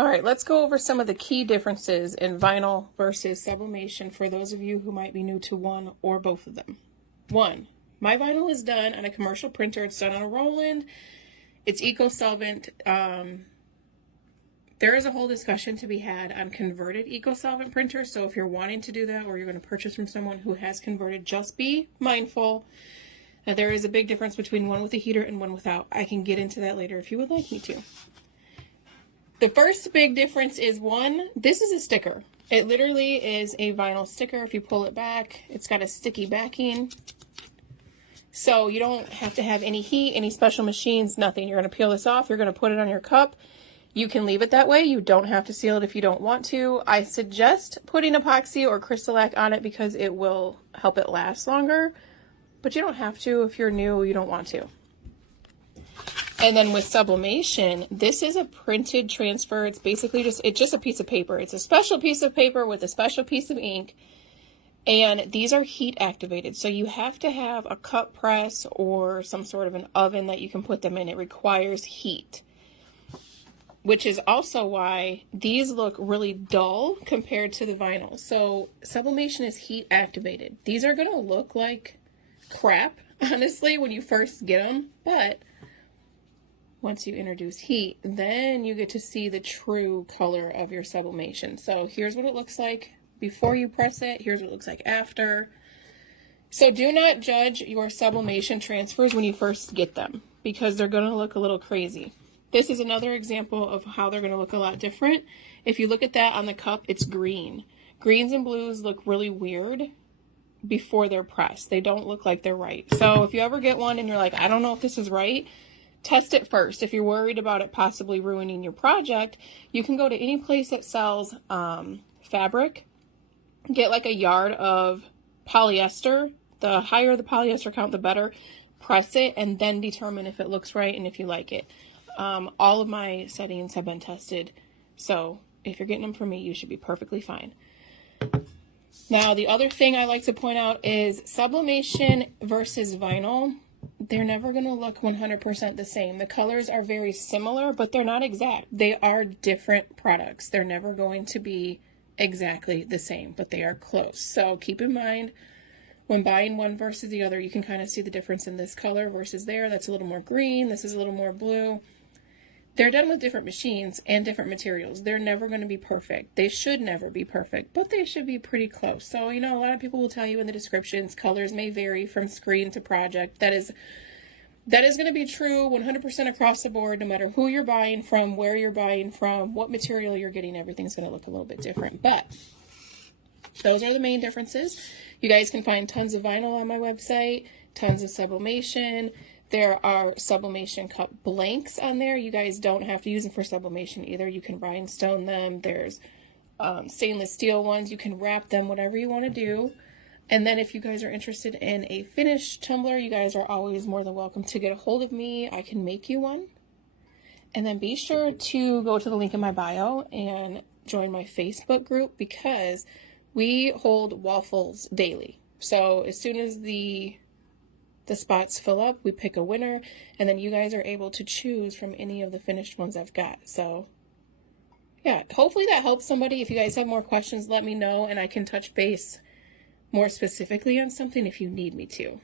All right, let's go over some of the key differences in vinyl versus sublimation for those of you who might be new to one or both of them. One, my vinyl is done on a commercial printer. It's done on a Roland. It's eco-solvent. There is a whole discussion to be had on converted eco-solvent printers. So if you're wanting to do that or you're going to purchase from someone who has converted, just be mindful. Now, there is a big difference between one with a heater and one without. I can get into that later if you would like me to. The first big difference is one, this is a sticker. It literally is a vinyl sticker. If you pull it back, it's got a sticky backing. So you don't have to have any heat, any special machines, nothing. You're going to peel this off. You're going to put it on your cup. You can leave it that way. You don't have to seal it if you don't want to. I suggest putting epoxy or Crystalac on it because it will help it last longer. But you don't have to if you're new, you don't want to. And then with sublimation, this is a printed transfer. It's basically just a piece of paper. It's a special piece of paper with a special piece of ink. And these are heat activated. So you have to have a cut press or some sort of an oven that you can put them in. It requires heat, which is also why these look really dull compared to the vinyl. So sublimation is heat activated. These are going to look like crap, honestly, when you first get them, but once you introduce heat, then you get to see the true color of your sublimation. So here's what it looks like before you press it. Here's what it looks like after. So do not judge your sublimation transfers when you first get them because they're going to look a little crazy. This is another example of how they're going to look a lot different. If you look at that on the cup, it's green. Greens and blues look really weird before they're pressed. They don't look like they're right. So if you ever get one and you're like, I don't know if this is right, test it first. If you're worried about it possibly ruining your project, you can go to any place that sells fabric, get like a yard of polyester. The higher the polyester count, the better. Press it and then determine if it looks right and if you like it. All of my settings have been tested, so if you're getting them from me, you should be perfectly fine. Now, the other thing I like to point out is sublimation versus vinyl. They're never going to look 100% the same. The colors are very similar, but they're not exact. They are different products. They're never going to be exactly the same, but they are close. So keep in mind, when buying one versus the other, you can kind of see the difference in this color versus there. That's a little more green. This is a little more blue. They're done with different machines and different materials. They're never going to be perfect. They should never be perfect, but they should be pretty close. So, you know, a lot of people will tell you in the descriptions, colors may vary from screen to project. That is going to be true 100% across the board, no matter who you're buying from, where you're buying from, what material you're getting, everything's going to look a little bit different. But those are the main differences. You guys can find tons of vinyl on my website, tons of sublimation. There are sublimation cup blanks on there. You guys don't have to use them for sublimation either. You can rhinestone them. There's stainless steel ones. You can wrap them, whatever you want to do. And then if you guys are interested in a finished tumbler, you guys are always more than welcome to get a hold of me. I can make you one. And then be sure to go to the link in my bio and join my Facebook group because we hold waffles daily. So as soon as the spots fill up, we pick a winner, and then you guys are able to choose from any of the finished ones I've got. So yeah, hopefully that helps somebody. If you guys have more questions, let me know, and I can touch base more specifically on something if you need me to.